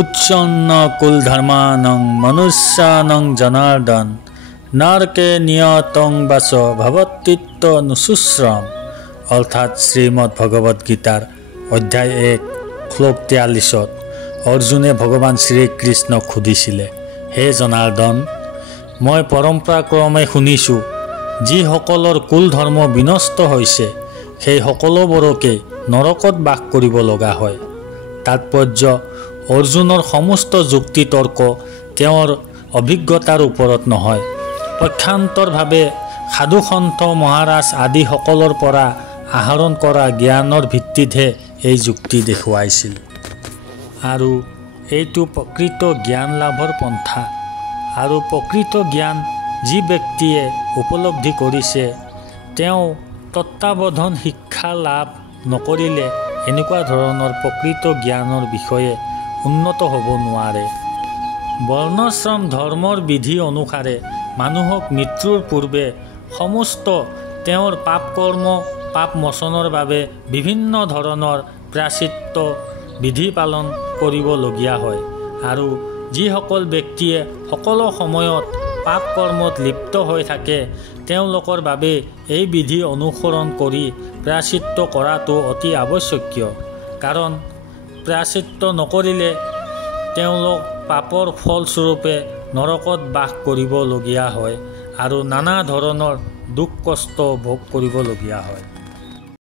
উচ্ছন্ন কুলধৰ্মানং মনুষ্যানং জনাৰ্দন নৰকে নিয়তং বাস ভবত্তিত্ব নুশুশ্ৰম। অৰ্থাৎ শ্ৰীমদ ভগৱত গীতাৰ অধ্যায় 1 শ্লোক 43 অৰ্জুনে ভগৱান শ্ৰীকৃষ্ণক সুধিছিলে, হে জনাৰ্দন, মই পৰম্পৰাক্ৰমে শুনিছোঁ যিসকলৰ কুল ধৰ্ম বিনষ্ট হৈছে সেই সকলোবোৰকে নৰকত বাস কৰিব লগা হয়। তাৎপৰ্য, অৰ্জুনৰ সমস্ত যুক্তি তৰ্ক তেওঁৰ অভিজ্ঞতাৰ ওপৰত নহয়, পক্ষান্তৰভাৱে সাধুসন্ত মহাৰাজ আদি সকলৰ পৰা আহৰণ কৰা জ্ঞানৰ ভিত্তিতহে এই যুক্তি দেখুৱাইছিল। আৰু এইটো প্ৰকৃত জ্ঞান লাভৰ পন্থা। আৰু প্ৰকৃত জ্ঞান যি ব্যক্তিয়ে উপলব্ধি কৰিছে তেওঁ তত্ত্বাৱধান শিক্ষা লাভ নকৰিলে এনেকুৱা ধৰণৰ প্ৰকৃত জ্ঞানৰ বিষয়ে উন্নত হ'ব নোৱাৰে। বৰ্ণাশ্ৰম ধৰ্মৰ বিধি অনুসাৰে মানুহক মৃত্যুৰ পূৰ্বে সমস্ত তেওঁৰ পাপ কৰ্ম পাপ মোচনৰ বাবে বিভিন্ন ধৰণৰ প্ৰায়শ্চিত্ত বিধি পালন কৰিবলগীয়া হয়। আৰু যিসকল ব্যক্তিয়ে সকলো সময়ত পাপ কৰ্মত লিপ্ত হৈ থাকে তেওঁলোকৰ বাবে এই বিধি অনুসৰণ কৰি প্ৰায়শ্চিত্ত কৰাটো অতি আৱশ্যকীয়। কাৰণ প্ৰায়শ্চিত্ত নকৰিলে তেওঁলোক পাপৰ ফলস্বৰূপে নৰকত বাস কৰিবলগীয়া হয় আৰু নানা ধৰণৰ দুখ কষ্ট ভোগ কৰিবলগীয়া হয়।